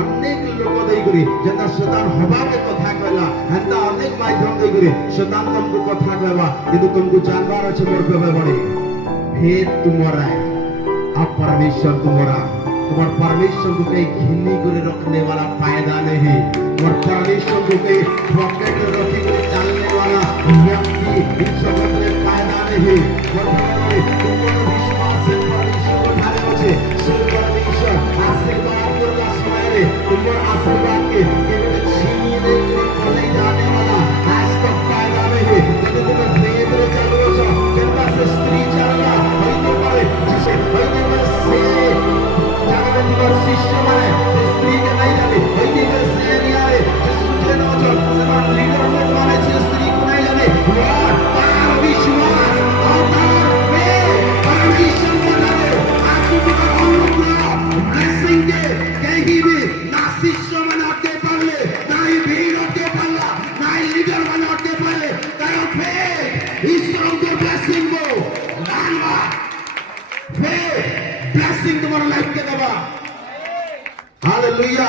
অনেক লোক দেইকরি যেটা শয়তান হবাকে কথা কইলা হেনতা অনেক মাধ্যম দেইকরি শয়তান তুমকু কথা কইবা কিন্তু তুমকু জানবার আছে মোর পেবে বড়ে भेद तुम्हारा है अब परमेश्वर तुम्हारा तुम्हारे परमेश्वर को कहीं घिन्नी करे रखने वाला फायदा नहीं और परमेश्वर को कहीं पॉकेट में रखी करे चलने वाला व्यक्ति इस जगत में फायदा नहीं और तुम्हारा विश्वास है परमेश्वर को ढाले बचे सिर्फ परमेश्वर आशीर्वाद करना समय रे तुम्हारा आशीर्वाद के केवल छीने को ले जाने वाला आज तक फायदा नहीं यदि तुम्हें भेद रे चलो जो केवल से स्त्री चलना होते पारे जिसे होते पारे से जाने तुम्हारे शिष्य माने स्त्री के नहीं जाने होते पारे से एरिया रे जिसको जेनो जो समाज लीडर को माने जिस स्त्री को नहीं जाने वाह तार विश्वास और तार पे परमेश्वर को जाने आज तुम्हारा अनुग्रह ब्लेसिंग के कहीं भी ना शिष्य बना के पाले ना ही भीड़ के पाला ना ही लीडर बना के पाले तार पे ईश्वर के ब्लेसिंग को लाना ब्लेसिंग तुम्हारा लाइफ के दबा हालेलुया